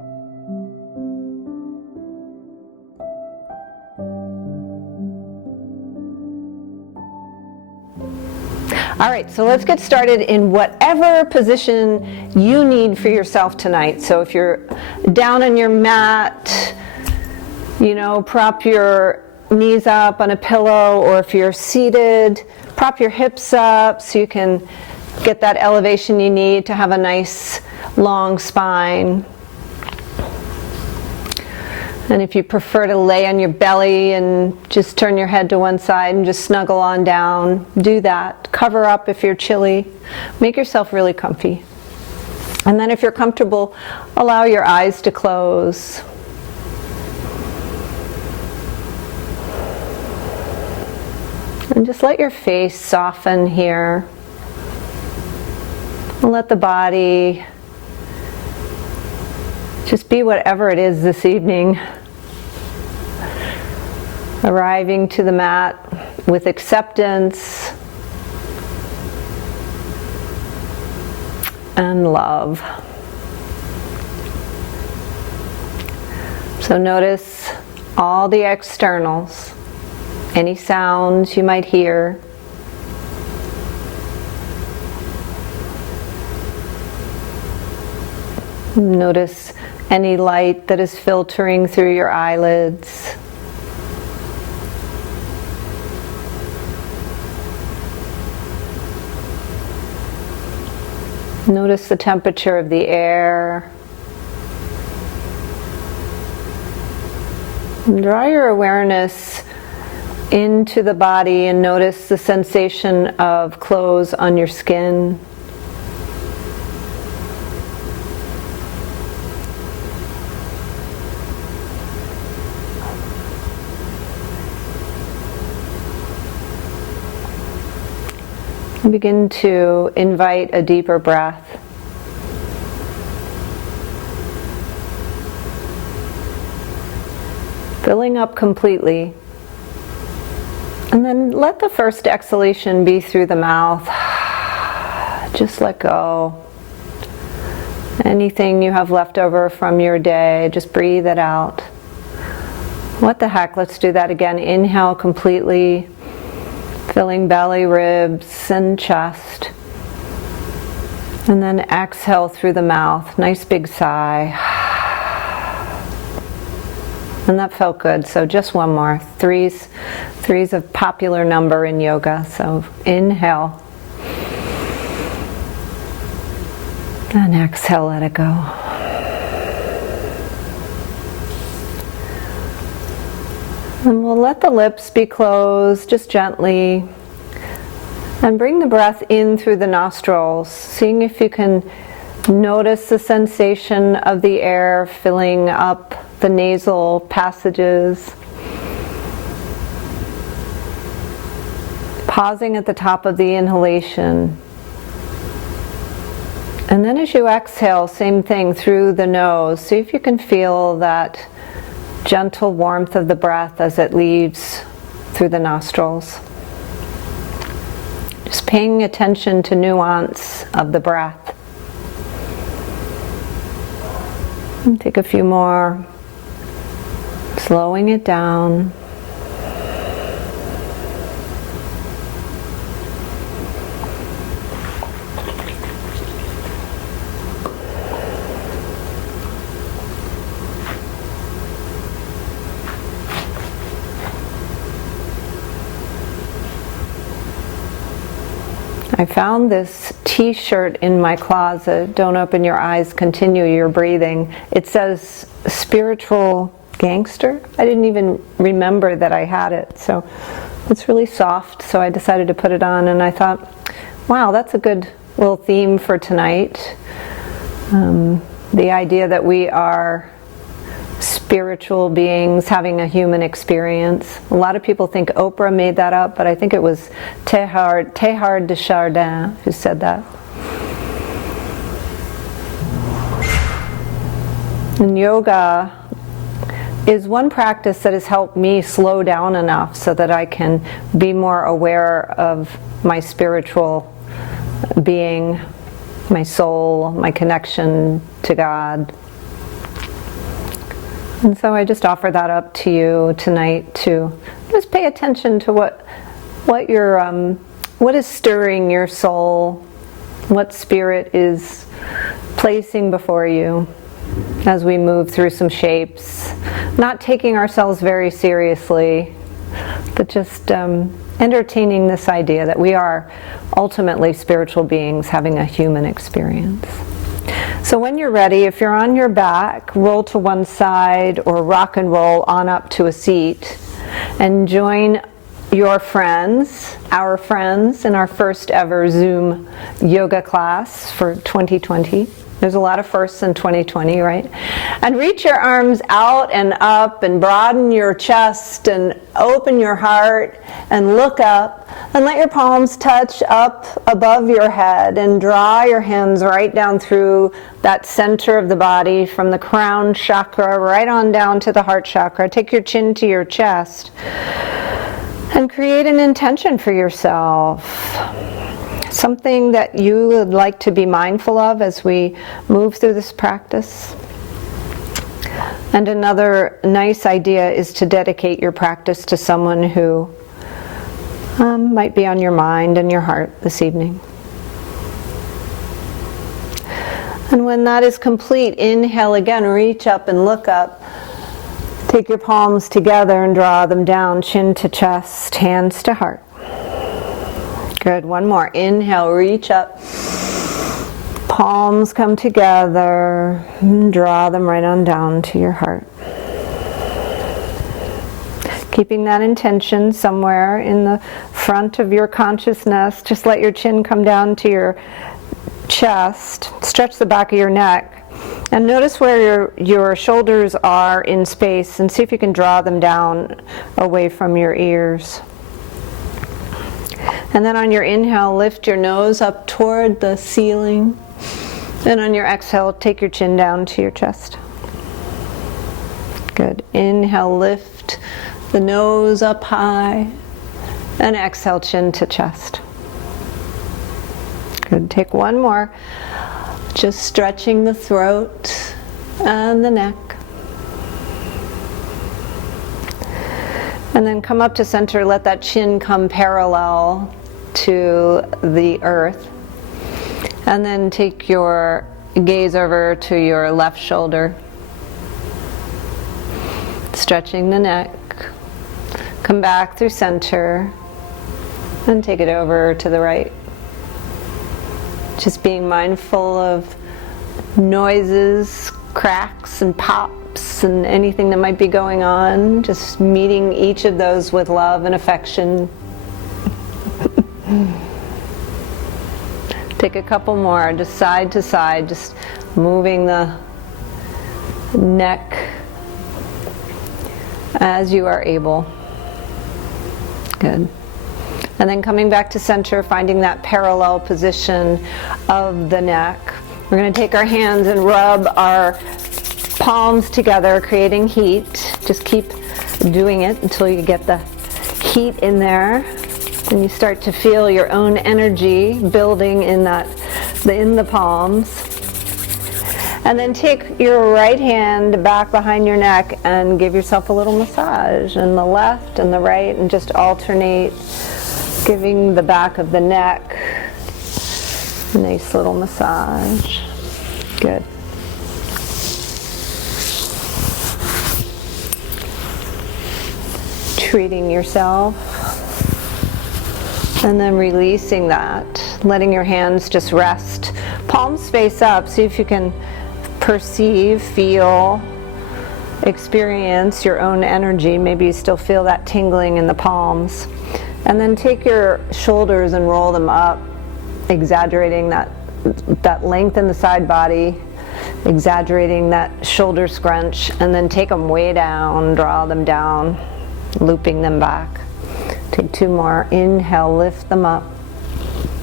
All right, so let's get started in whatever position you need for yourself tonight. So if you're down on your mat, prop your knees up on a pillow, or if you're seated, prop your hips up so you can get that elevation you need to have a nice long spine. And if you prefer to lay on your belly and just turn your head to one side and just snuggle on down, do that. Cover up if you're chilly. Make yourself really comfy. And then if you're comfortable, allow your eyes to close. And just let your face soften here. And let the body just be whatever it is this evening. Arriving to the mat with acceptance and love. So notice all the externals, any sounds you might hear. Notice any light that is filtering through your eyelids. Notice the temperature of the air. Draw your awareness into the body and notice the sensation of clothes on your skin. Begin to invite a deeper breath. Filling up completely. And then let the first exhalation be through the mouth. Just let go. Anything you have left over from your day, just breathe it out. What the heck, let's do that again. Inhale completely. Filling belly, ribs, and chest. And then exhale through the mouth. Nice big sigh. And that felt good, so just one more. Three's a popular number in yoga, so inhale. And exhale, let it go. And we'll let the lips be closed, just gently. And bring the breath in through the nostrils, seeing if you can notice the sensation of the air filling up the nasal passages. Pausing at the top of the inhalation. And then as you exhale, same thing through the nose. See if you can feel that gentle warmth of the breath as it leaves through the nostrils. Just paying attention to nuance of the breath. And take a few more. Slowing it down. I found this t-shirt in my closet, "Don't open your eyes, continue your breathing." It says spiritual gangster. I didn't even remember that I had it, so it's really soft, so I decided to put it on, and I thought, wow, that's a good little theme for tonight. The idea that we are spiritual beings having a human experience. A lot of people think Oprah made that up, but I think it was Teilhard de Chardin who said that. And yoga is one practice that has helped me slow down enough so that I can be more aware of my spiritual being, my soul, my connection to God. And so I just offer that up to you tonight to just pay attention to what is stirring your soul, what spirit is placing before you as we move through some shapes, not taking ourselves very seriously, but just entertaining this idea that we are ultimately spiritual beings having a human experience. So when you're ready, if you're on your back, roll to one side or rock and roll on up to a seat and join your friends, our friends, in our first ever Zoom yoga class for 2020. There's a lot of firsts in 2020, right? And reach your arms out and up and broaden your chest and open your heart and look up and let your palms touch up above your head and draw your hands right down through that center of the body from the crown chakra right on down to the heart chakra. Take your chin to your chest and create an intention for yourself. Something that you would like to be mindful of as we move through this practice. And another nice idea is to dedicate your practice to someone who might be on your mind and your heart this evening. And when that is complete, inhale again, reach up and look up. Take your palms together and draw them down, chin to chest, hands to heart. Good, one more. Inhale, reach up. Palms come together and draw them right on down to your heart. Keeping that intention somewhere in the front of your consciousness, just let your chin come down to your chest. Stretch the back of your neck. And notice where your shoulders are in space and see if you can draw them down away from your ears. And then on your inhale, lift your nose up toward the ceiling. And on your exhale, take your chin down to your chest. Good. Inhale, lift the nose up high. And exhale, chin to chest. Good. Take one more. Just stretching the throat and the neck. And then come up to center, let that chin come parallel to the earth. And then take your gaze over to your left shoulder. Stretching the neck. Come back through center and take it over to the right. Just being mindful of noises, cracks and pops and anything that might be going on. Just meeting each of those with love and affection. Take a couple more, just side to side, just moving the neck as you are able. Good. And then coming back to center, finding that parallel position of the neck. We're going to take our hands and rub our palms together, creating heat. Just keep doing it until you get the heat in there. And you start to feel your own energy building in the palms. And then take your right hand back behind your neck and give yourself a little massage. And the left and the right, and just alternate, giving the back of the neck a nice little massage. Good. Treating yourself. And then releasing that, letting your hands just rest. Palms face up, see if you can perceive, feel, experience your own energy. Maybe you still feel that tingling in the palms. And then take your shoulders and roll them up, exaggerating that length in the side body, exaggerating that shoulder scrunch, and then take them way down, draw them down, looping them back. Take two more. Inhale, lift them up.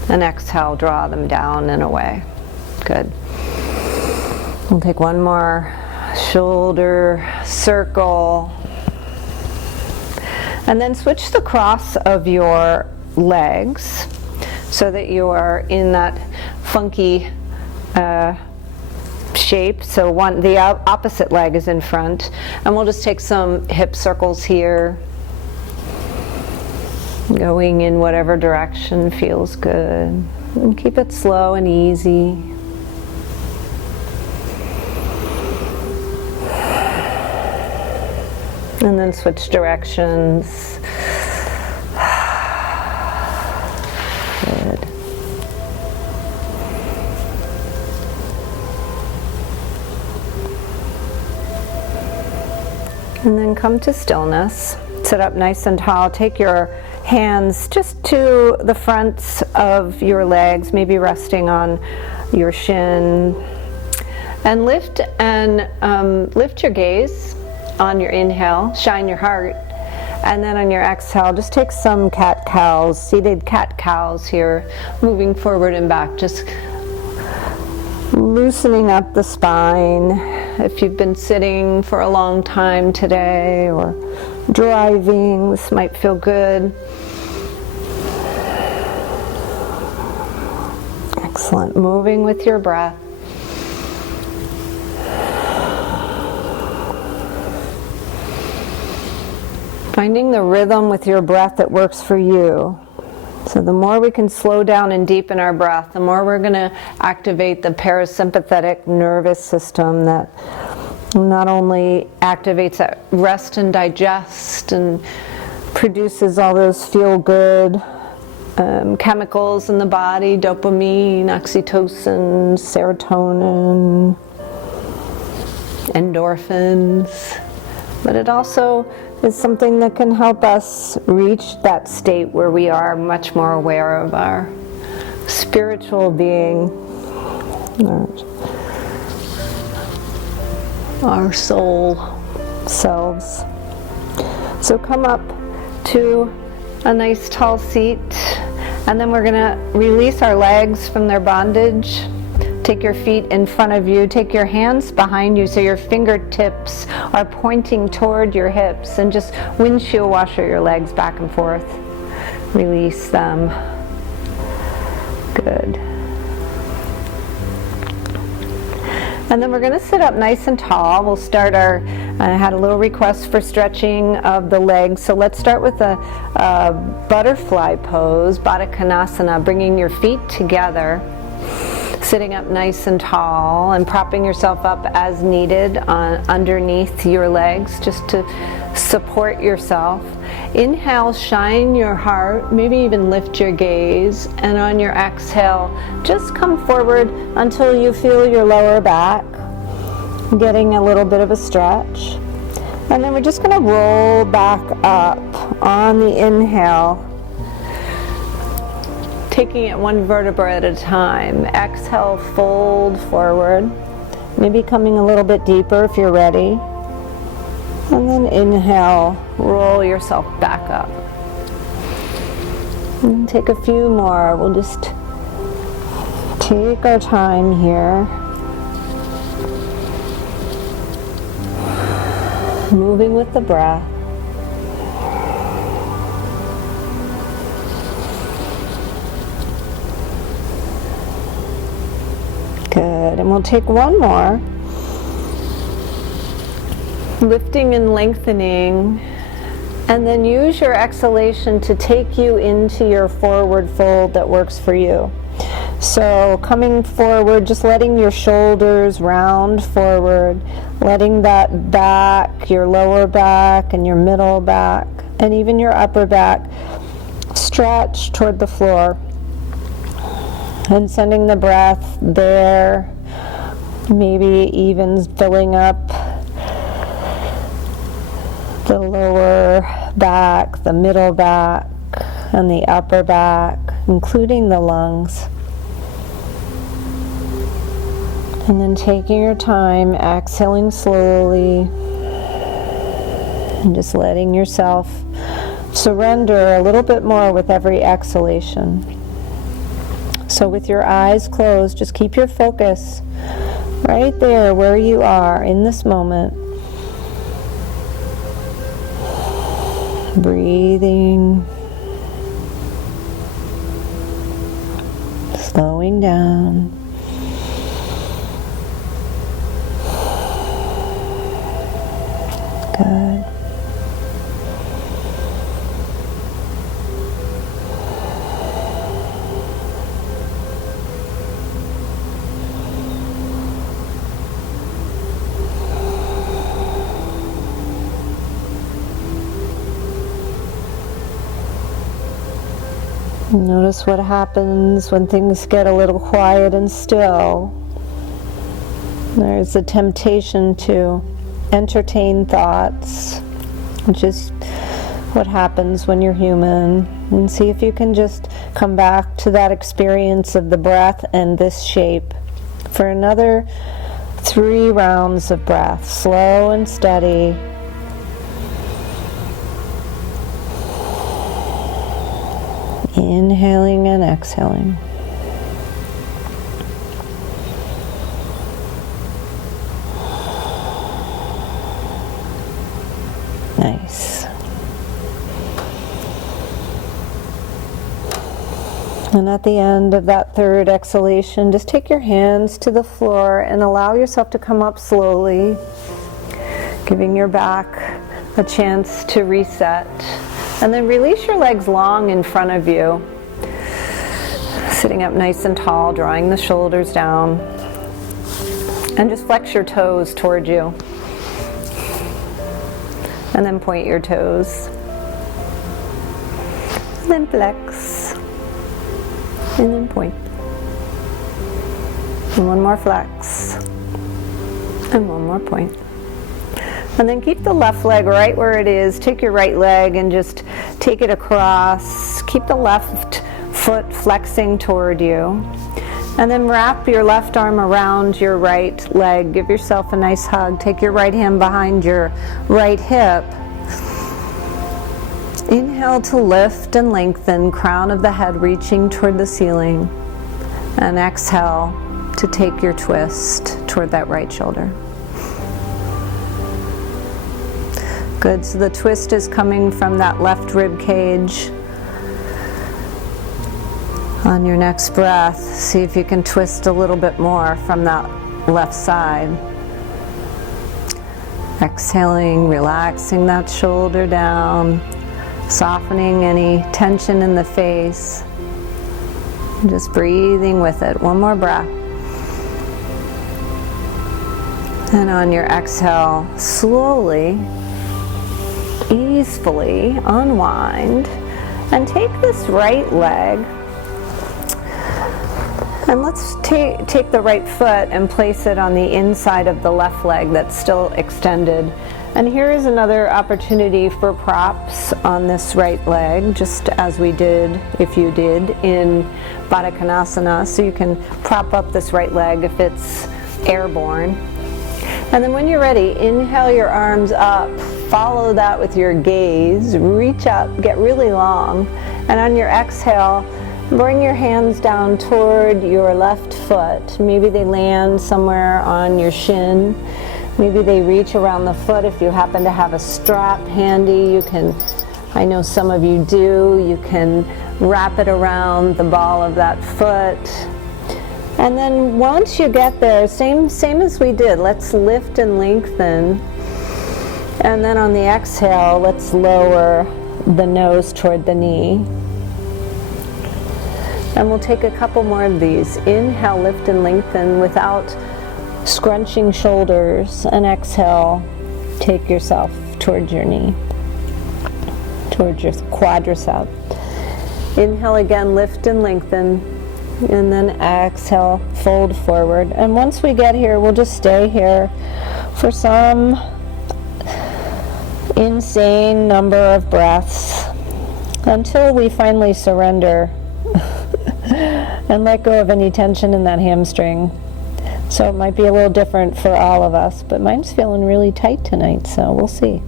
And exhale, draw them down and away. Good. We'll take one more. Shoulder circle. And then switch the cross of your legs so that you are in that funky shape. So the opposite leg is in front. And we'll just take some hip circles here, going in whatever direction feels good. And keep it slow and easy. And then switch directions. Good. And then come to stillness. Sit up nice and tall. Take your hands just to the fronts of your legs, maybe resting on your shin. And lift your gaze on your inhale, shine your heart. And then on your exhale, just take some cat-cows, seated cat-cows here, moving forward and back, just loosening up the spine. If you've been sitting for a long time today or driving, this might feel good. Excellent. Moving with your breath. Finding the rhythm with your breath that works for you. So the more we can slow down and deepen our breath, the more we're going to activate the parasympathetic nervous system that not only activates that rest and digest and produces all those feel-good chemicals in the body, dopamine, oxytocin, serotonin, endorphins, but it also is something that can help us reach that state where we are much more aware of our spiritual being, our soul selves. So come up to a nice tall seat, and then we're going to release our legs from their bondage. Take your feet in front of you. Take your hands behind you so your fingertips are pointing toward your hips, and just windshield washer your legs back and forth. Release them. Good. And then we're going to sit up nice and tall. We'll start I had a little request for stretching of the legs. So let's start with a butterfly pose, Badakanasana, bringing your feet together. Sitting up nice and tall and propping yourself up as needed underneath your legs, just to support yourself. Inhale, shine your heart, maybe even lift your gaze, and on your exhale, just come forward until you feel your lower back getting a little bit of a stretch. And then we're just going to roll back up on the inhale, taking it one vertebra at a time. Exhale, fold forward, maybe coming a little bit deeper if you're ready. And then inhale, roll yourself back up. And take a few more. We'll just take our time here. Moving with the breath. Good, and we'll take one more. Lifting and lengthening, and then use your exhalation to take you into your forward fold that works for you. So coming forward, just letting your shoulders round forward, letting that back, your lower back and your middle back, and even your upper back, stretch toward the floor. And sending the breath there, maybe even filling up the lower back, the middle back, and the upper back, including the lungs. And then taking your time, exhaling slowly, and just letting yourself surrender a little bit more with every exhalation. So with your eyes closed, just keep your focus right there where you are in this moment. Breathing, slowing down. Good. Notice what happens when things get a little quiet and still. There's a temptation to entertain thoughts, which is what happens when you're human. And see if you can just come back to that experience of the breath and this shape for another 3 rounds of breath, slow and steady. Inhaling and exhaling. Nice. And at the end of that 3rd exhalation, just take your hands to the floor and allow yourself to come up slowly, giving your back a chance to reset. And then release your legs long in front of you. Sitting up nice and tall, drawing the shoulders down. And just flex your toes toward you. And then point your toes. And then flex. And then point. And one more flex. And one more point. And then keep the left leg right where it is. Take your right leg and just take it across. Keep the left foot flexing toward you. And then wrap your left arm around your right leg. Give yourself a nice hug. Take your right hand behind your right hip. Inhale to lift and lengthen, crown of the head reaching toward the ceiling. And exhale to take your twist toward that right shoulder. Good, so the twist is coming from that left rib cage. On your next breath, see if you can twist a little bit more from that left side. Exhaling, relaxing that shoulder down, softening any tension in the face. Just breathing with it. One more breath. And on your exhale, slowly, easefully unwind and take this right leg and let's take the right foot and place it on the inside of the left leg that's still extended. And here is another opportunity for props on this right leg, just as we did, if you did, in Badakanasana. So you can prop up this right leg if it's airborne. And then when you're ready, inhale your arms up. Follow that with your gaze. Reach up, get really long. And on your exhale, bring your hands down toward your left foot. Maybe they land somewhere on your shin. Maybe they reach around the foot. If you happen to have a strap handy, you can, I know some of you do, you can wrap it around the ball of that foot. And then once you get there, same as we did, let's lift and lengthen. And then on the exhale, let's lower the nose toward the knee. And we'll take a couple more of these. Inhale, lift and lengthen without scrunching shoulders. And exhale, take yourself toward your knee, toward your quadricep. Inhale again, lift and lengthen. And then exhale, fold forward. And once we get here, we'll just stay here for some insane number of breaths until we finally surrender and let go of any tension in that hamstring. So it might be a little different for all of us, but mine's feeling really tight tonight, so we'll see.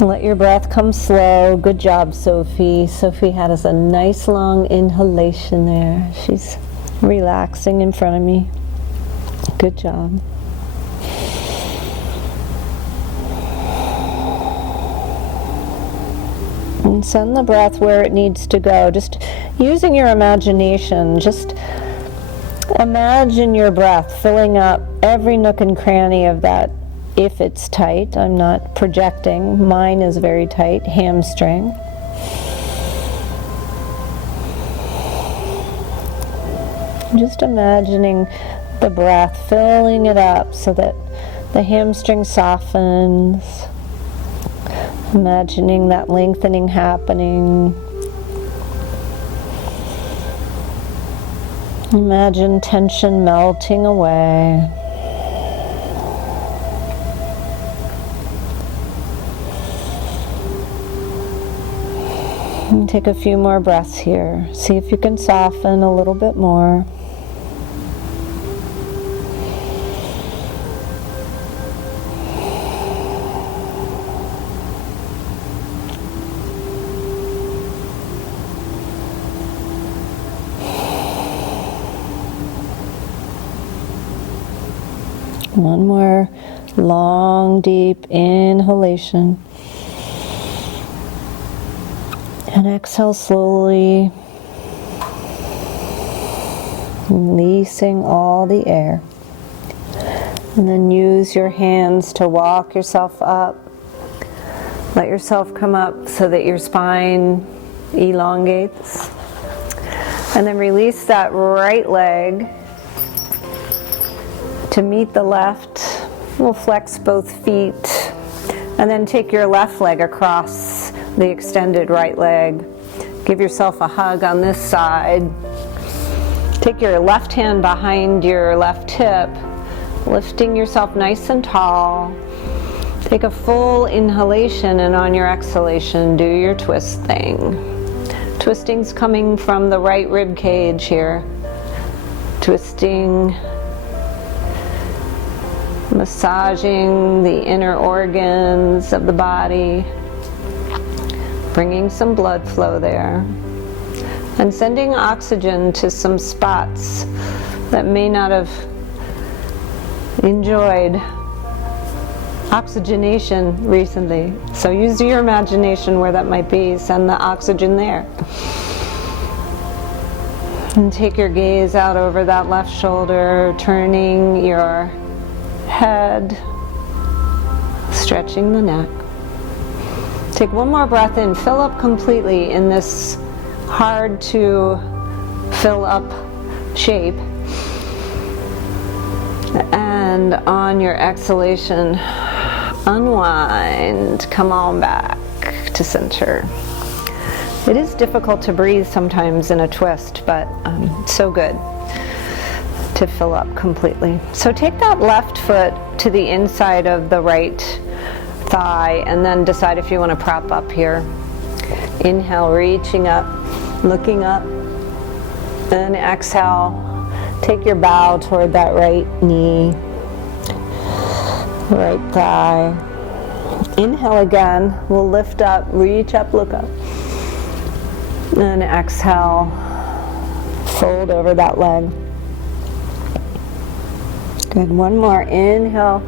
Let your breath come slow. Good job, Sophie. Sophie had us a nice long inhalation there. She's relaxing in front of me. Good job. And send the breath where it needs to go. Just using your imagination. Just imagine your breath filling up every nook and cranny of that if it's tight. I'm not projecting. Mine is very tight. Hamstring. Just imagining the breath filling it up so that the hamstring softens. Imagining that lengthening happening. Imagine tension melting away. And take a few more breaths here. See if you can soften a little bit more. One more long, deep inhalation. And exhale slowly, releasing all the air. And then use your hands to walk yourself up. Let yourself come up so that your spine elongates. And then release that right leg to meet the left. We'll flex both feet. And then take your left leg across the extended right leg. Give yourself a hug on this side. Take your left hand behind your left hip, lifting yourself nice and tall. Take a full inhalation, and on your exhalation, do your twist thing. Twisting's coming from the right rib cage here. Twisting, massaging the inner organs of the body, bringing some blood flow there, and sending oxygen to some spots that may not have enjoyed oxygenation recently. So use your imagination where that might be. Send the oxygen there. And take your gaze out over that left shoulder, turning your head, stretching the neck. Take one more breath in, fill up completely in this hard to fill up shape. And on your exhalation, unwind, come on back to center. It is difficult to breathe sometimes in a twist, but so good to fill up completely. So take that left foot to the inside of the right thigh and then decide if you want to prop up here. Inhale, reaching up, looking up, and exhale, take your bow toward that right knee, right thigh. Inhale again, we'll lift up, reach up, look up. And exhale, fold over that leg. Good, one more, inhale.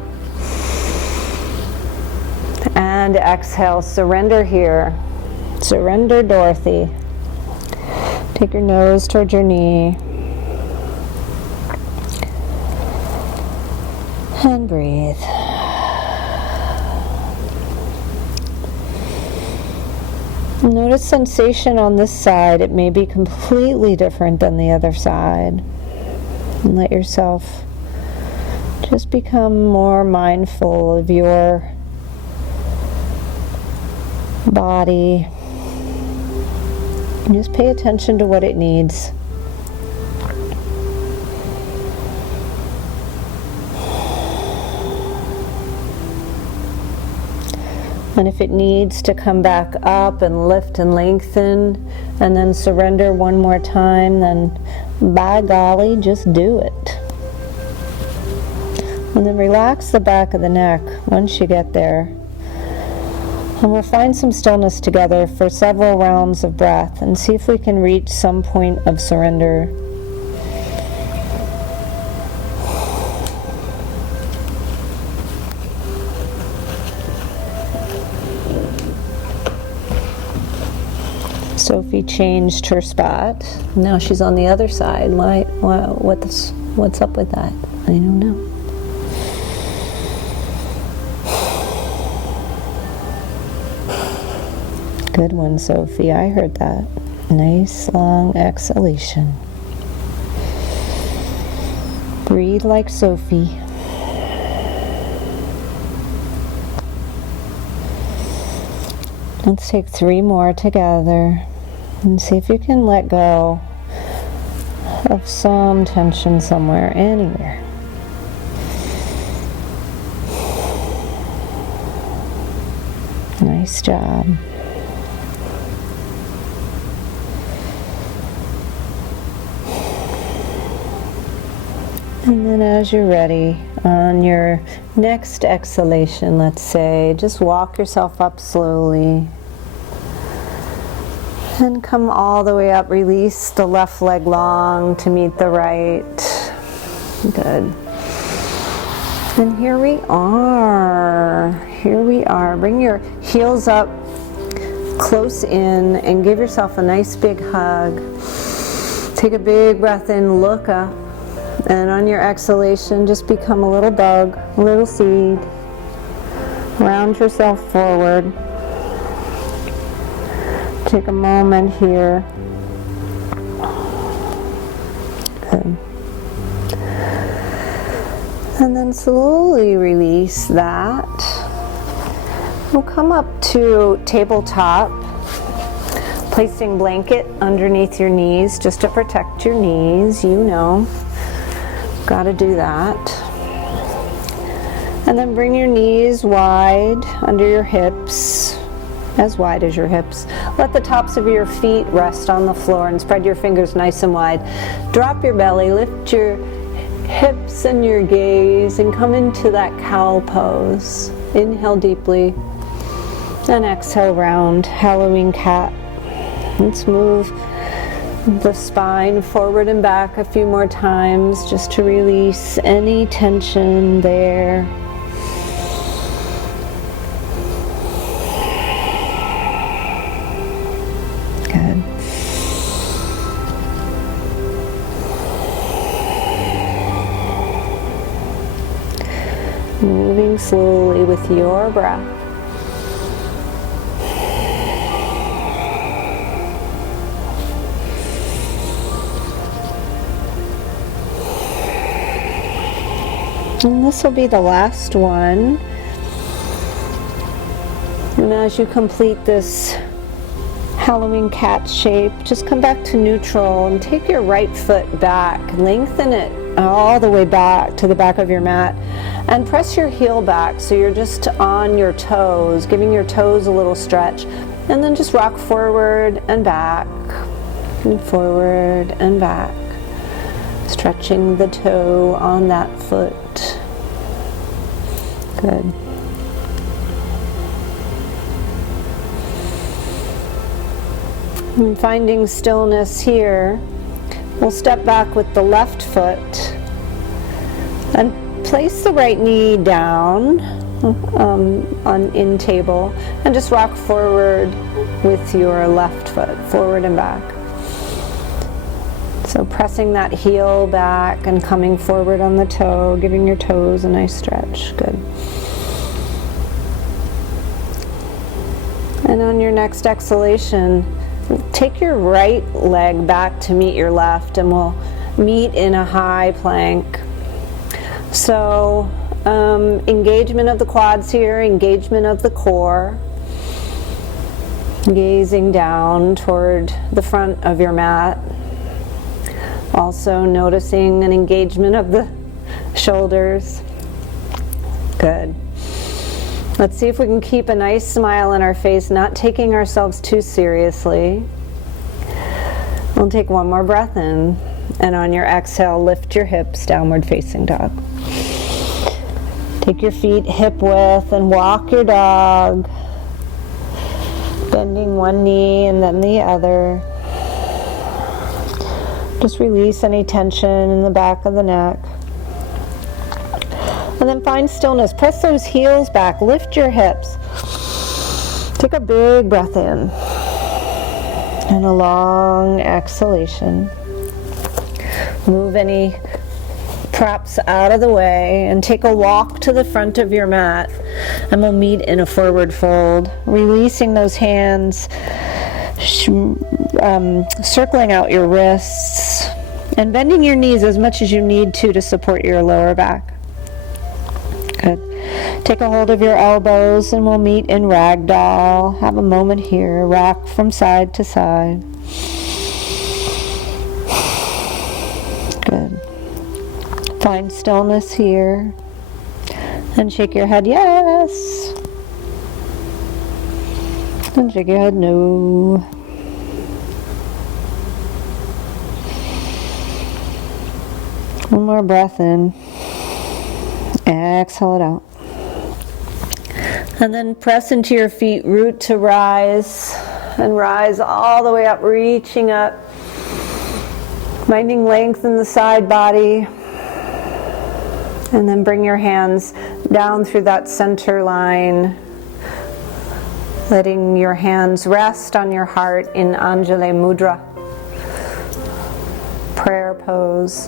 And exhale, surrender here. Surrender, Dorothy. Take your nose towards your knee. And breathe. Notice sensation on this side. It may be completely different than the other side. And let yourself just become more mindful of your body. And just pay attention to what it needs. And if it needs to come back up and lift and lengthen and then surrender one more time, then by golly, just do it. And then relax the back of the neck once you get there. And we'll find some stillness together for several rounds of breath and see if we can reach some point of surrender. Sophie changed her spot. Now she's on the other side. What's up with that? I don't know. Good one, Sophie. I heard that. Nice long exhalation. Breathe like Sophie. Let's take 3 more together and see if you can let go of some tension somewhere, anywhere. Nice job. And then as you're ready, on your next exhalation, let's say, just walk yourself up slowly. And come all the way up. Release the left leg long to meet the right. Good. And here we are. Here we are. Bring your heels up close in and give yourself a nice big hug. Take a big breath in, look up. And on your exhalation, just become a little bug, a little seed. Round yourself forward. Take a moment here. Good. And then slowly release that. We'll come up to tabletop, placing blanket underneath your knees just to protect your knees, you know. Gotta do that. And then bring your knees wide under your hips, as wide as your hips. Let the tops of your feet rest on the floor and spread your fingers nice and wide. Drop your belly, lift your hips and your gaze and come into that cow pose. Inhale deeply and exhale round, Halloween cat. Let's move the spine forward and back a few more times just to release any tension there. Good. Moving slowly with your breath. And this will be the last one. And as you complete this Halloween cat shape, just come back to neutral and take your right foot back. Lengthen it all the way back to the back of your mat. And press your heel back so you're just on your toes, giving your toes a little stretch. And then just rock forward and back, and forward and back. Stretching the toe on that foot. Good. And finding stillness here, we'll step back with the left foot and place the right knee down in table and just rock forward with your left foot, forward and back. So pressing that heel back and coming forward on the toe, giving your toes a nice stretch. Good. And on your next exhalation, take your right leg back to meet your left and we'll meet in a high plank. So engagement of the quads here, engagement of the core. Gazing down toward the front of your mat. Also noticing an engagement of the shoulders. Good. Let's see if we can keep a nice smile on our face, not taking ourselves too seriously. We'll take one more breath in, and on your exhale, lift your hips, downward facing dog. Take your feet hip width and walk your dog, bending one knee and then the other. Just release any tension in the back of the neck. And then find stillness. Press those heels back. Lift your hips. Take a big breath in. And a long exhalation. Move any props out of the way, and take a walk to the front of your mat, and we'll meet in a forward fold, releasing those hands, circling out your wrists, and bending your knees as much as you need to support your lower back. Good. Take a hold of your elbows, and we'll meet in Rag Doll. Have a moment here, rock from side to side. Good. Find stillness here, and shake your head yes, and shake your head no. One more breath in, exhale it out, and then press into your feet, root to rise, and rise all the way up, reaching up, finding length in the side body. And then bring your hands down through that center line, letting your hands rest on your heart in Anjali Mudra, prayer pose.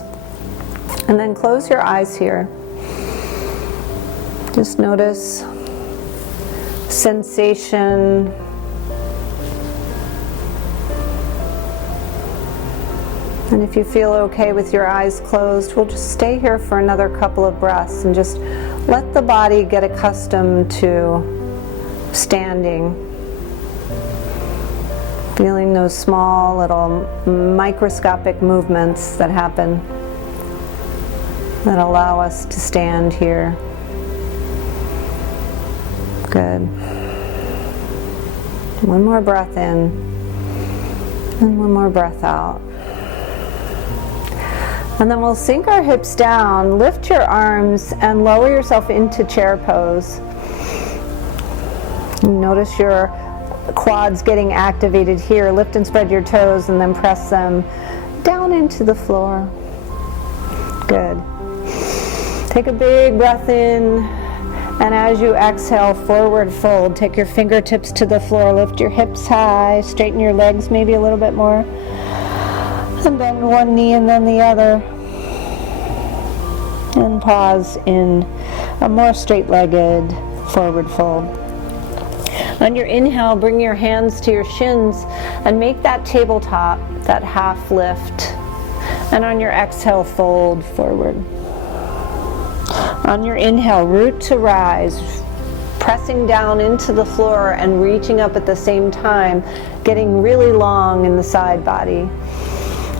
And then close your eyes here. Just notice sensation. And if you feel okay with your eyes closed, we'll just stay here for another couple of breaths and just let the body get accustomed to standing. Feeling those small little microscopic movements that happen that allow us to stand here. Good. One more breath in and one more breath out. And then we'll sink our hips down, lift your arms, and lower yourself into chair pose. Notice your quads getting activated here. Lift and spread your toes, and then press them down into the floor. Good. Take a big breath in, and as you exhale, forward fold. Take your fingertips to the floor, lift your hips high, straighten your legs maybe a little bit more. And bend one knee and then the other. And pause in a more straight-legged forward fold. On your inhale, bring your hands to your shins and make that tabletop, that half lift. And on your exhale, fold forward. On your inhale, root to rise, pressing down into the floor and reaching up at the same time, getting really long in the side body.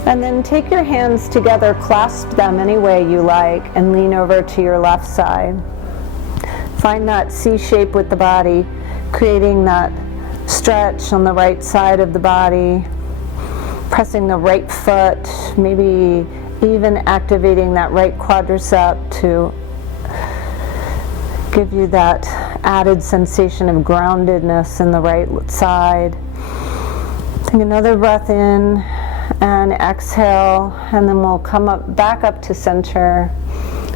And then take your hands together, clasp them any way you like, and lean over to your left side. Find that C shape with the body, creating that stretch on the right side of the body, pressing the right foot, maybe even activating that right quadricep to give you that added sensation of groundedness in the right side. Take another breath in and exhale, and then we'll come up, back up to center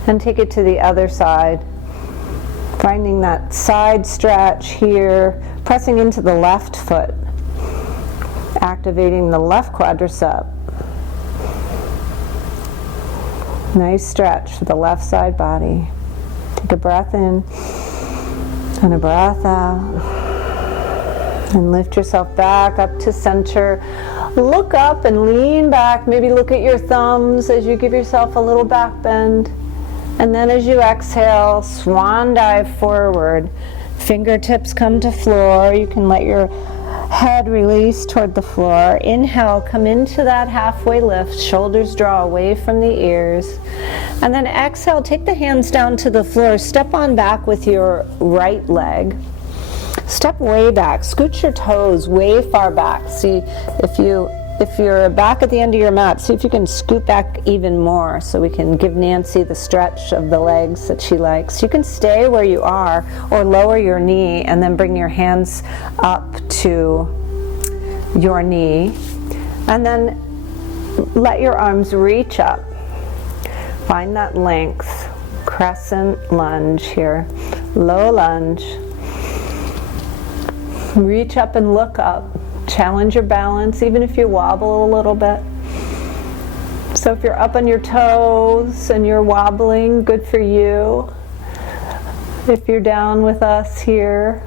and take it to the other side. Finding that side stretch here, pressing into the left foot, activating the left quadricep. Nice stretch for the left side body. Take a breath in and a breath out. And lift yourself back up to center. Look up and lean back. Maybe look at your thumbs as you give yourself a little back bend. And then as you exhale, swan dive forward. Fingertips come to floor. You can let your head release toward the floor. Inhale, come into that halfway lift. Shoulders draw away from the ears. And then exhale, take the hands down to the floor. Step on back with your right leg. Step way back, scoot your toes way far back. See if you're back at the end of your mat, see if you can scoot back even more so we can give Nancy the stretch of the legs that she likes. You can stay where you are or lower your knee and then bring your hands up to your knee. And then let your arms reach up. Find that length. Crescent lunge here. Low lunge. Reach up and look up. Challenge your balance, even if you wobble a little bit. So if you're up on your toes and you're wobbling, good for you. If you're down with us here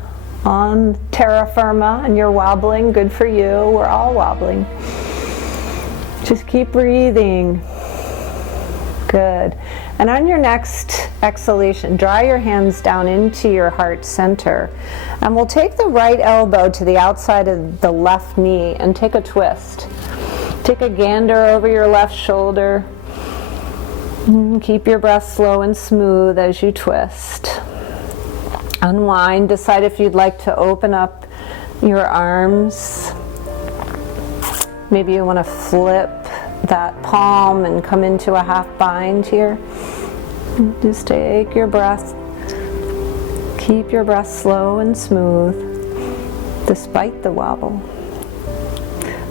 on terra firma and you're wobbling, good for you. We're all wobbling. Just keep breathing. Good. And on your next exhalation, draw your hands down into your heart center. And we'll take the right elbow to the outside of the left knee and take a twist. Take a gander over your left shoulder. And keep your breath slow and smooth as you twist. Unwind. Decide if you'd like to open up your arms. Maybe you want to flip that palm and come into a half bind here. Just take your breath. Keep your breath slow and smooth despite the wobble.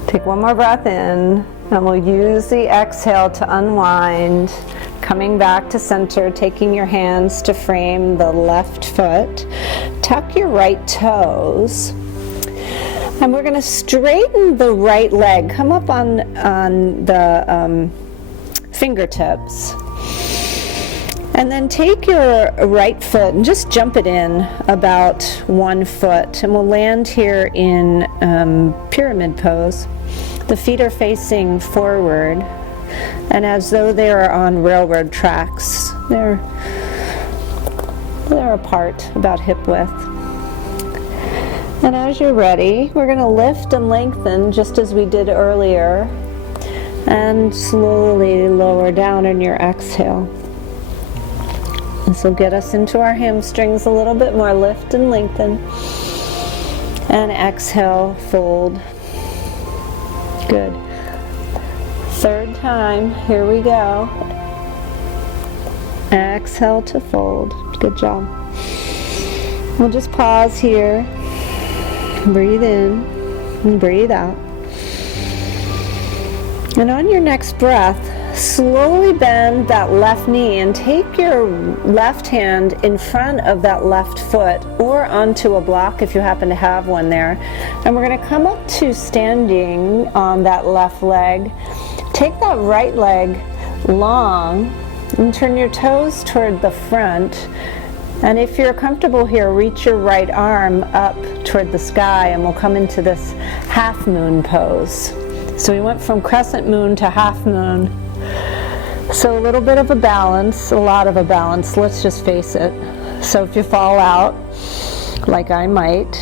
Take one more breath in, and we'll use the exhale to unwind, coming back to center, taking your hands to frame the left foot. Tuck your right toes. And we're going to straighten the right leg. Come up on the fingertips. And then take your right foot and just jump it in about 1 foot. And we'll land here in pyramid pose. The feet are facing forward. And as though they are on railroad tracks. They're apart, about hip width. And as you're ready, we're going to lift and lengthen just as we did earlier, and slowly lower down in your exhale. This will get us into our hamstrings a little bit more. Lift and lengthen. And exhale, fold. Good. Third time, here we go. Exhale to fold. Good job. We'll just pause here. Breathe in and breathe out. And on your next breath, slowly bend that left knee and take your left hand in front of that left foot or onto a block if you happen to have one there. And we're going to come up to standing on that left leg. Take that right leg long and turn your toes toward the front. And if you're comfortable here, reach your right arm up toward the sky and we'll come into this half moon pose. So we went from crescent moon to half moon. So a little bit of a balance, a lot of a balance, let's just face it. So if you fall out, like I might,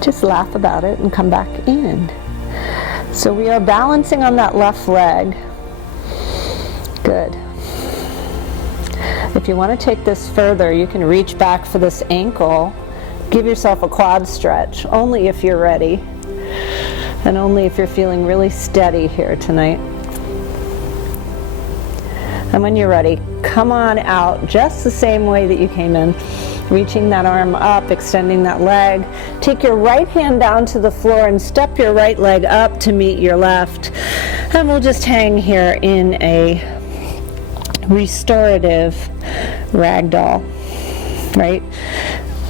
just laugh about it and come back in. So we are balancing on that left leg. Good. If you want to take this further, you can reach back for this ankle. Give yourself a quad stretch, only if you're ready. And only if you're feeling really steady here tonight. And when you're ready, come on out just the same way that you came in. Reaching that arm up, extending that leg. Take your right hand down to the floor and step your right leg up to meet your left. And we'll just hang here in a restorative rag doll, right?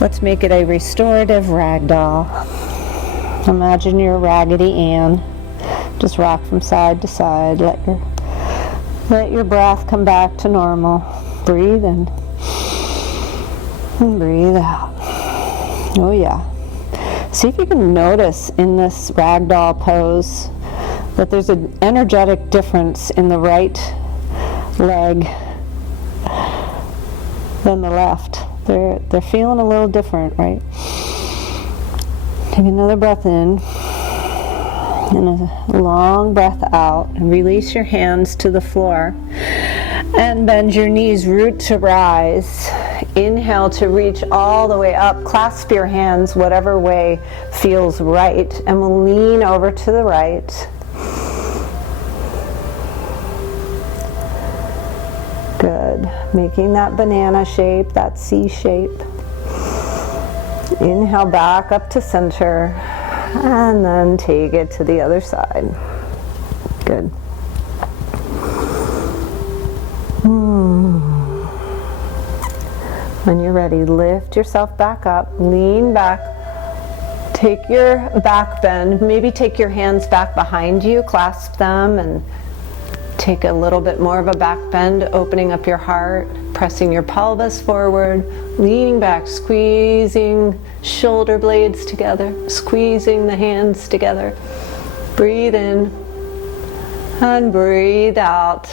Let's make it a restorative rag doll. Imagine you're Raggedy Ann. Just rock from side to side. Let your breath come back to normal. Breathe in and breathe out. Oh yeah. See if you can notice in this rag doll pose that there's an energetic difference in the right leg than the left. They're feeling a little different, right? Take another breath in and a long breath out, and release your hands to the floor and bend your knees, root to rise. Inhale to reach all the way up. Clasp your hands whatever way feels right, and we'll lean over to the right. Good. Making that banana shape, that C shape. Inhale back up to center, and then take it to the other side. Good. When you're ready, lift yourself back up, lean back, take your back bend, maybe take your hands back behind you, clasp them, and Take a little bit more of a back bend, opening up your heart, pressing your pelvis forward, leaning back, squeezing shoulder blades together, squeezing the hands together. Breathe in and breathe out.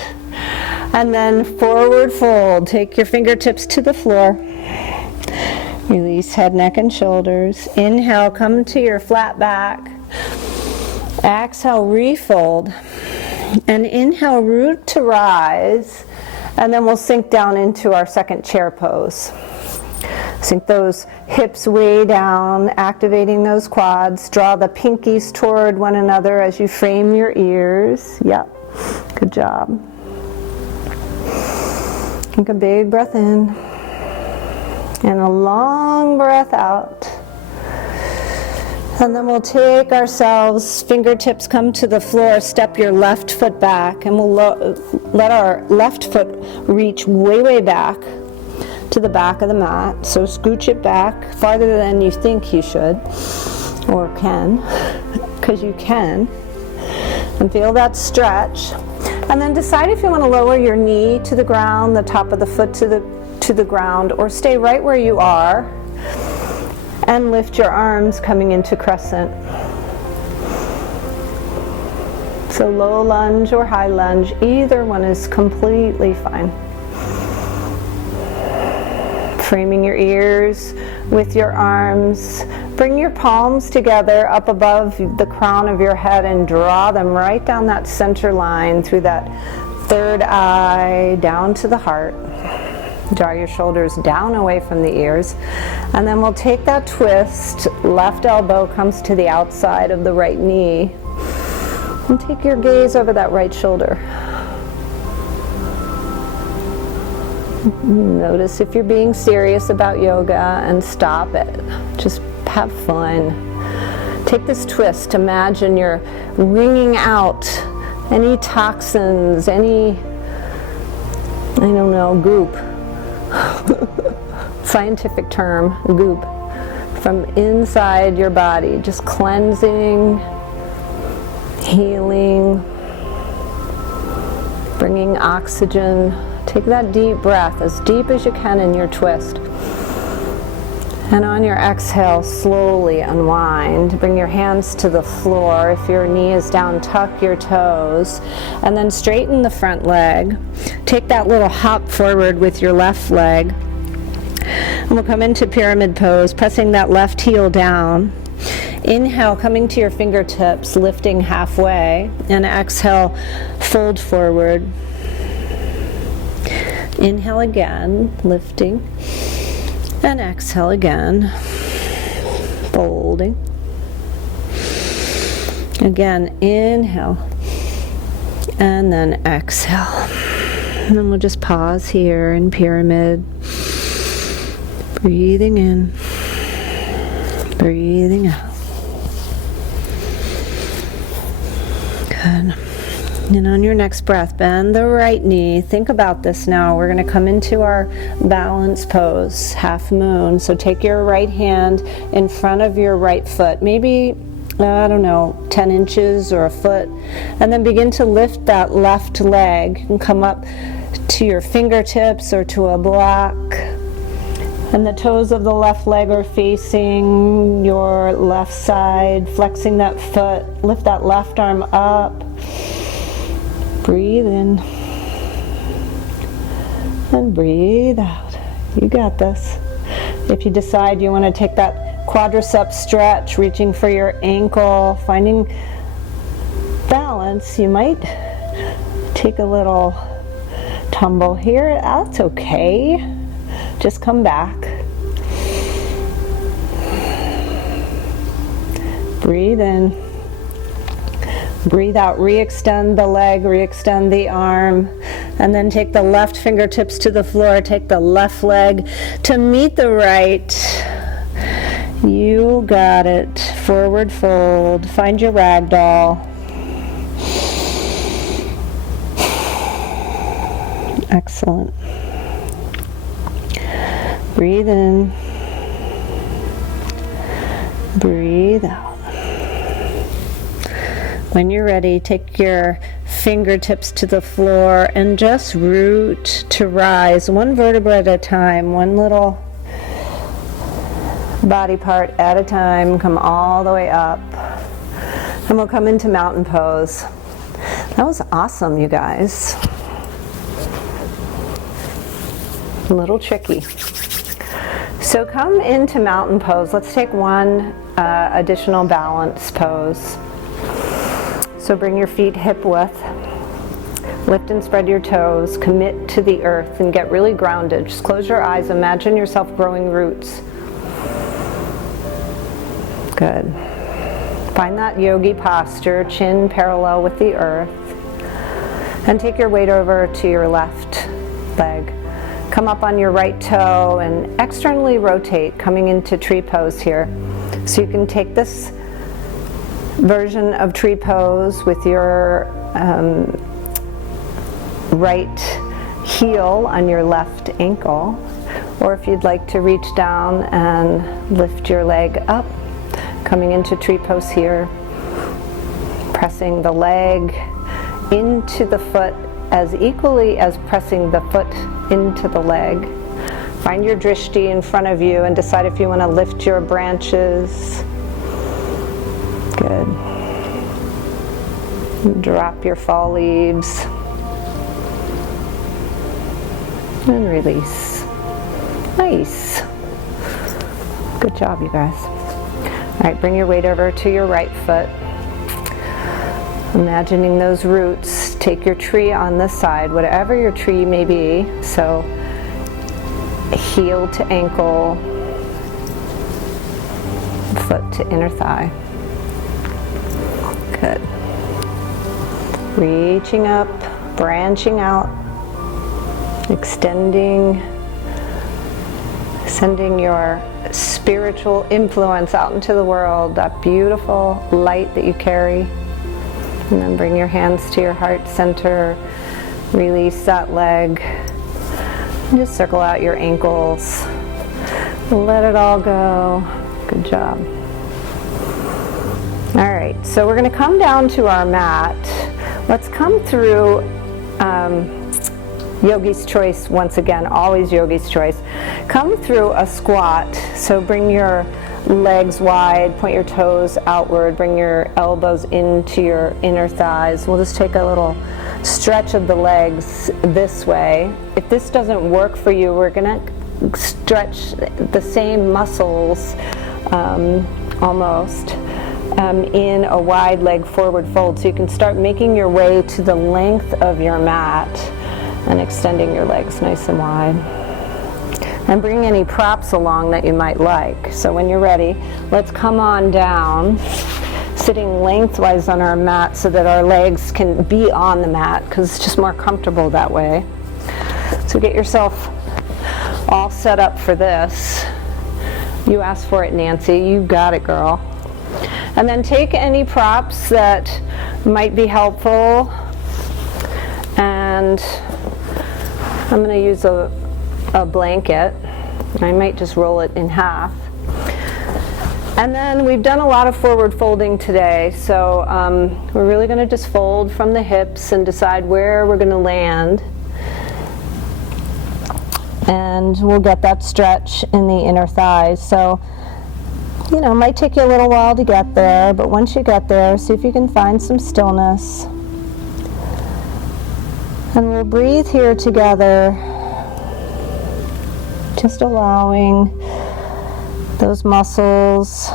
And then forward fold. Take your fingertips to the floor. Release head, neck, and shoulders. Inhale, come to your flat back. Exhale, refold. And inhale, root to rise. And then we'll sink down into our second chair pose. Sink those hips way down, activating those quads. Draw the pinkies toward one another as you frame your ears. Yep, good job. Take a big breath in. And a long breath out. And then we'll take ourselves, fingertips come to the floor, step your left foot back, and we'll let our left foot reach way, way back to the back of the mat. So scooch it back farther than you think you should, or can, because you can. And feel that stretch. And then decide if you want to lower your knee to the ground, the top of the foot to the ground, or stay right where you are. And lift your arms coming into crescent. So low lunge or high lunge, either one is completely fine. Framing your ears with your arms. Bring your palms together up above the crown of your head and draw them right down that center line through that third eye down to the heart. Draw your shoulders down away from the ears. And then we'll take that twist. Left elbow comes to the outside of the right knee. And take your gaze over that right shoulder. Notice if you're being serious about yoga and stop it. Just have fun. Take this twist. Imagine you're wringing out any toxins, any, I don't know, goop. Scientific term, goop, from inside your body, just cleansing, healing, bringing oxygen. Take that deep breath, as deep as you can in your twist. And on your exhale, slowly unwind. Bring your hands to the floor. If your knee is down, tuck your toes. And then straighten the front leg. Take that little hop forward with your left leg. And we'll come into pyramid pose, pressing that left heel down. Inhale, coming to your fingertips, lifting halfway. And exhale, fold forward. Inhale again, lifting. And exhale again, folding. Again, inhale. And then exhale. And then we'll just pause here in pyramid. Breathing in, breathing out. Good. And on your next breath, bend the right knee. Think about this now. We're going to come into our balance pose, half moon. So take your right hand in front of your right foot, maybe, I don't know, 10 inches or a foot. And then begin to lift that left leg and come up to your fingertips or to a block. And the toes of the left leg are facing your left side, flexing that foot. Lift that left arm up. Breathe in and breathe out. You got this. If you decide you want to take that quadricep stretch, reaching for your ankle, finding balance, you might take a little tumble here. That's okay. Just come back. Breathe in. Breathe out, re-extend the leg, re-extend the arm, and then take the left fingertips to the floor, take the left leg to meet the right. You got it. Forward fold, find your rag doll. Excellent. Breathe in, breathe out. When you're ready, take your fingertips to the floor and just root to rise, one vertebra at a time, one little body part at a time. Come all the way up. And we'll come into mountain pose. That was awesome, you guys. A little tricky. So come into mountain pose. Let's take one additional balance pose. So bring your feet hip width. Lift and spread your toes. Commit to the earth and get really grounded. Just close your eyes. Imagine yourself growing roots. Good. Find that yogi posture, chin parallel with the earth. And take your weight over to your left leg. Come up on your right toe and externally rotate, coming into tree pose here. So you can take this version of tree pose with your right heel on your left ankle, or if you'd like to reach down and lift your leg up, coming into tree pose here, pressing the leg into the foot as equally as pressing the foot into the leg. Find your drishti in front of you and decide if you want to lift your branches. Good. Drop your fall leaves. And release. Nice. Good job, you guys. All right, bring your weight over to your right foot. Imagining those roots. Take your tree on this side, whatever your tree may be. So heel to ankle, foot to inner thigh. Good. Reaching up, branching out, extending, sending your spiritual influence out into the world, that beautiful light that you carry. And then bring your hands to your heart center, release that leg, and just circle out your ankles. Let it all go. Good job. All right, so we're going to come down to our mat. Let's come through Yogi's Choice once again, always Yogi's Choice. Come through a squat, so bring your legs wide, point your toes outward, bring your elbows into your inner thighs. We'll just take a little stretch of the legs this way. If this doesn't work for you, we're going to stretch the same muscles almost in a wide leg forward fold. So you can start making your way to the length of your mat and extending your legs nice and wide. And bring any props along that you might like. So when you're ready, let's come on down, sitting lengthwise on our mat so that our legs can be on the mat, because it's just more comfortable that way. So get yourself all set up for this. You asked for it, Nancy. You got it, girl. And then take any props that might be helpful. And I'm going to use a blanket. I might just roll it in half. And then we've done a lot of forward folding today, so we're really going to just fold from the hips and decide where we're going to land. And we'll get that stretch in the inner thighs. So, you know, it might take you a little while to get there, but once you get there, see if you can find some stillness. And we'll breathe here together, just allowing those muscles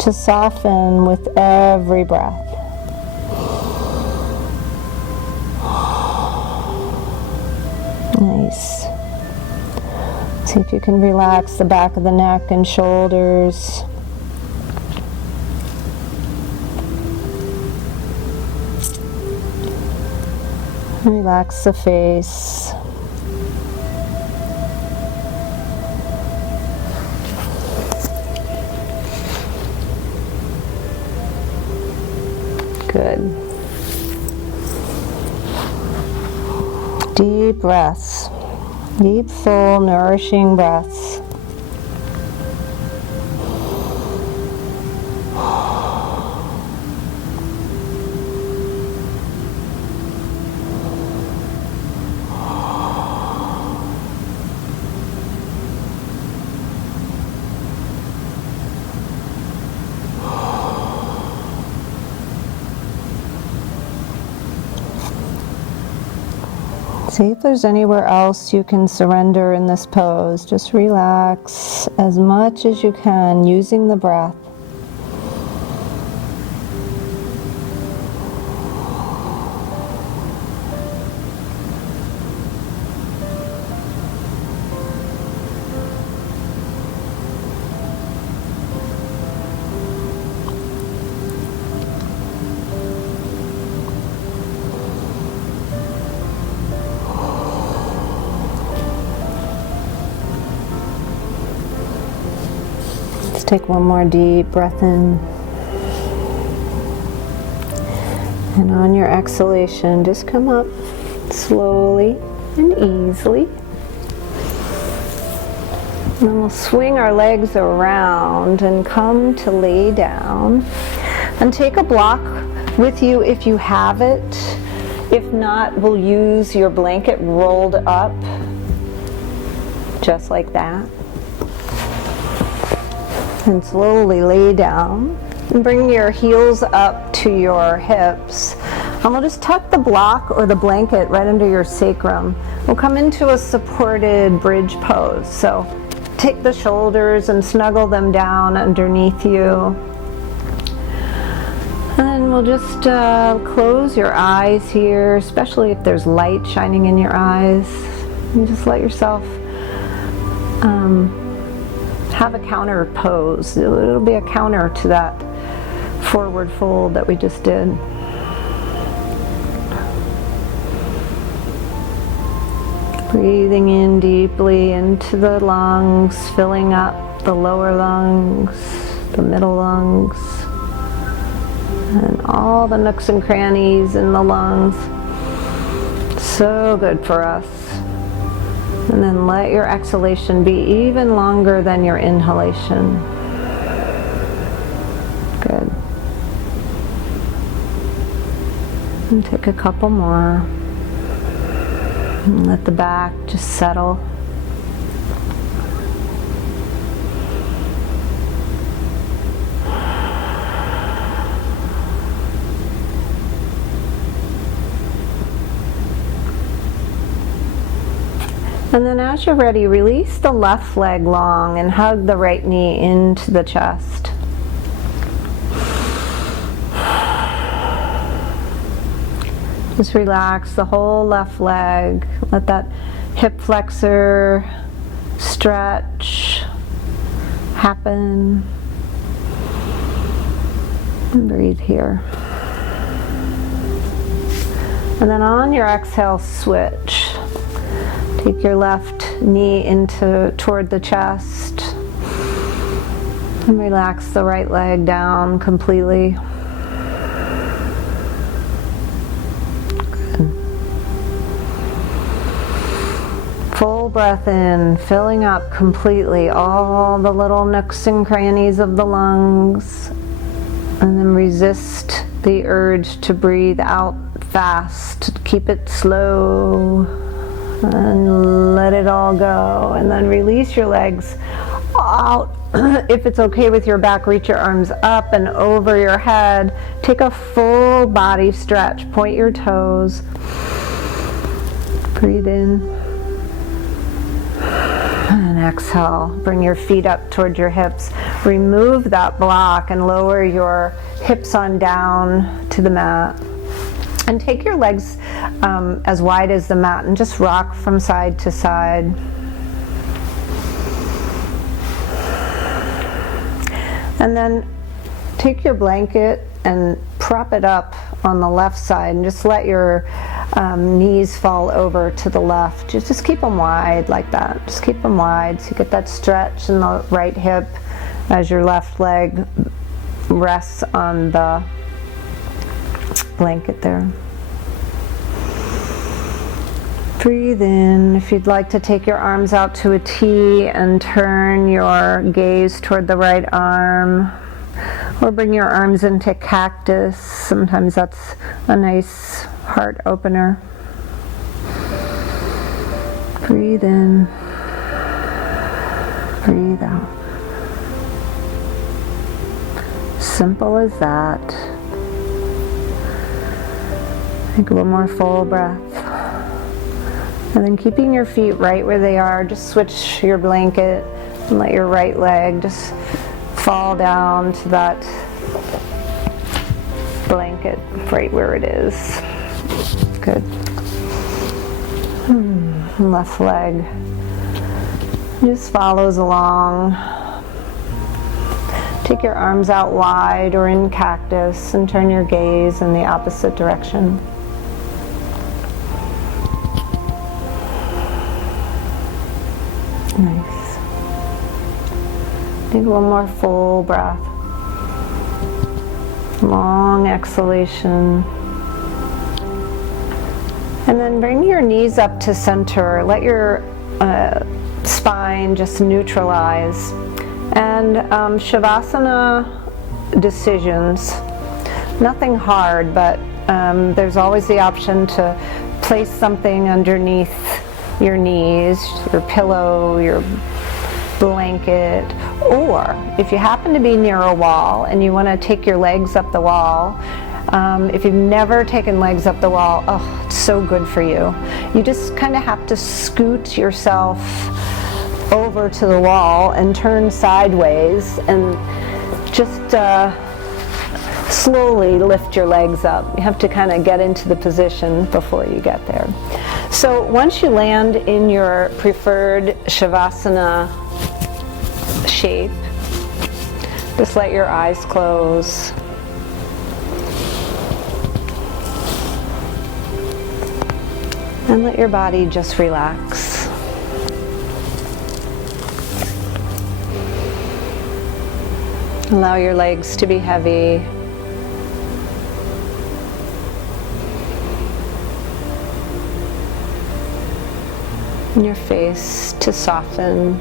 to soften with every breath. Nice. See if you can relax the back of the neck and shoulders. Relax the face. Good. Deep breaths. Deep, full, nourishing breaths. See if there's anywhere else you can surrender in this pose. Just relax as much as you can using the breath. Take one more deep breath in. And on your exhalation, just come up slowly and easily. And then we'll swing our legs around and come to lay down. And take a block with you if you have it. If not, we'll use your blanket rolled up, just like that. And slowly lay down and bring your heels up to your hips. And we'll just tuck the block or the blanket right under your sacrum. We'll come into a supported bridge pose. So take the shoulders and snuggle them down underneath you. And we'll just close your eyes here, especially if there's light shining in your eyes. And just let yourself have a counter pose. It'll be a counter to that forward fold that we just did. Breathing in deeply into the lungs, filling up the lower lungs, the middle lungs, and all the nooks and crannies in the lungs. So good for us. And then let your exhalation be even longer than your inhalation. Good. And take a couple more. And let the back just settle. And then as you're ready, release the left leg long and hug the right knee into the chest. Just relax the whole left leg. Let that hip flexor stretch happen. And breathe here. And then on your exhale, switch. Take your left knee toward the chest and relax the right leg down completely. Good. Full breath in, filling up completely all the little nooks and crannies of the lungs, and then resist the urge to breathe out fast. Keep it slow. And let it all go. And then release your legs out. If it's okay with your back, reach your arms up and over your head. Take a full body stretch. Point your toes. Breathe in. And exhale. Bring your feet up towards your hips. Remove that block and lower your hips on down to the mat. And take your legs as wide as the mat and just rock from side to side. And then take your blanket and prop it up on the left side and just let your knees fall over to the left. Just keep them wide like that. Just keep them wide so you get that stretch in the right hip as your left leg rests on the blanket there. Breathe in. If you'd like to take your arms out to a T and turn your gaze toward the right arm, or bring your arms into cactus. Sometimes that's a nice heart opener. Breathe in. Breathe out. Simple as that. Take one more full breath. And then keeping your feet right where they are, just switch your blanket and let your right leg just fall down to that blanket right where it is. Good. Left leg just follows along. Take your arms out wide or in cactus and turn your gaze in the opposite direction. Nice. Take one more full breath. Long exhalation. And then bring your knees up to center. Let your spine just neutralize. And Shavasana decisions, nothing hard, but there's always the option to place something underneath your knees, your pillow, your blanket, or if you happen to be near a wall and you want to take your legs up the wall, if you've never taken legs up the wall, oh, it's so good for you. You just kind of have to scoot yourself over to the wall and turn sideways and just slowly lift your legs up. You have to kind of get into the position before you get there. So once you land in your preferred Shavasana shape, just let your eyes close. And let your body just relax. Allow your legs to be heavy. And your face to soften.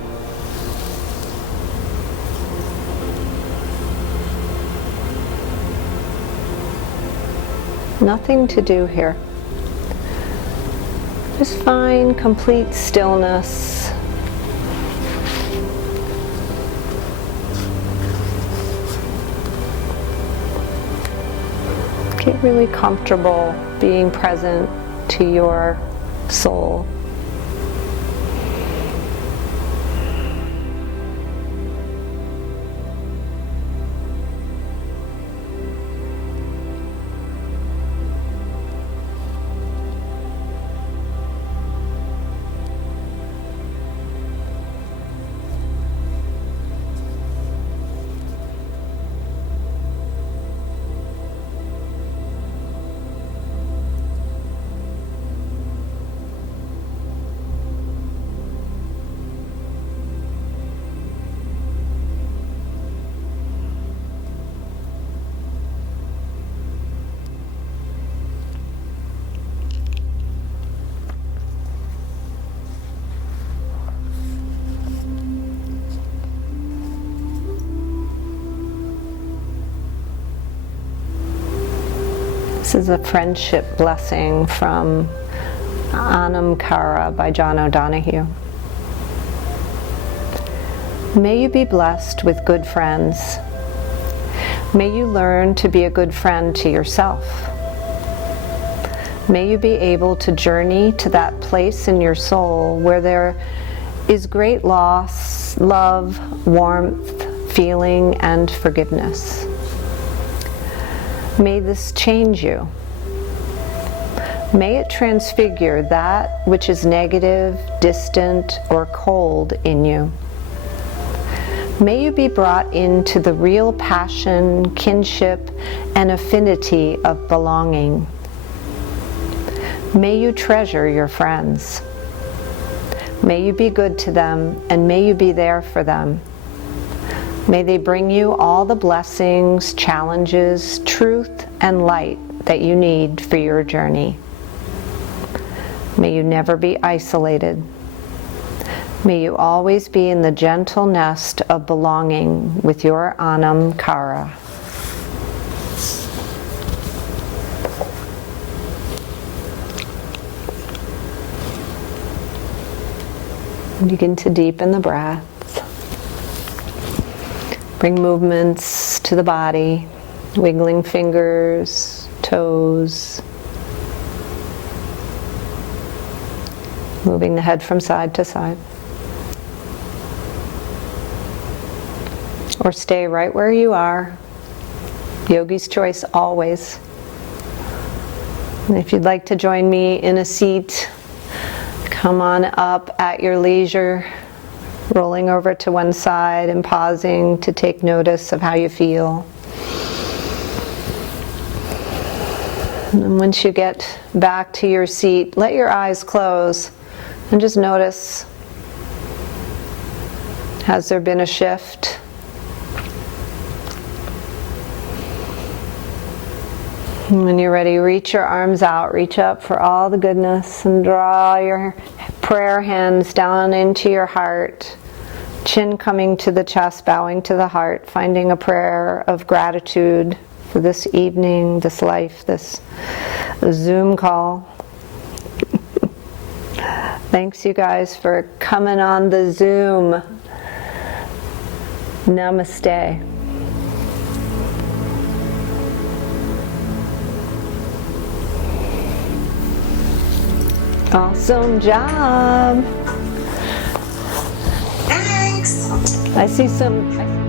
Nothing to do here. Just find complete stillness. Get really comfortable being present to your soul. This is a friendship blessing from Anam Cara by John O'Donohue. May you be blessed with good friends. May you learn to be a good friend to yourself. May you be able to journey to that place in your soul where there is great loss, love, warmth, feeling, and forgiveness. May this change you. May it transfigure that which is negative, distant, or cold in you. May you be brought into the real passion, kinship, and affinity of belonging. May you treasure your friends. May you be good to them, and may you be there for them. May they bring you all the blessings, challenges, truth, and light that you need for your journey. May you never be isolated. May you always be in the gentle nest of belonging with your Anam Cara. Begin to deepen the breath. Bring movements to the body, wiggling fingers, toes. moving the head from side to side. Or stay right where you are. Yogi's choice always. And if you'd like to join me in a seat, come on up at your leisure, rolling over to one side and pausing to take notice of how you feel. And then once you get back to your seat, let your eyes close and just notice, has there been a shift? And when you're ready, reach your arms out, reach up for all the goodness, and draw your prayer hands down into your heart. Chin coming to the chest, bowing to the heart, finding a prayer of gratitude for this evening, this life, this Zoom call. Thanks you guys for coming on the Zoom. Namaste. Awesome job. Thanks. I see some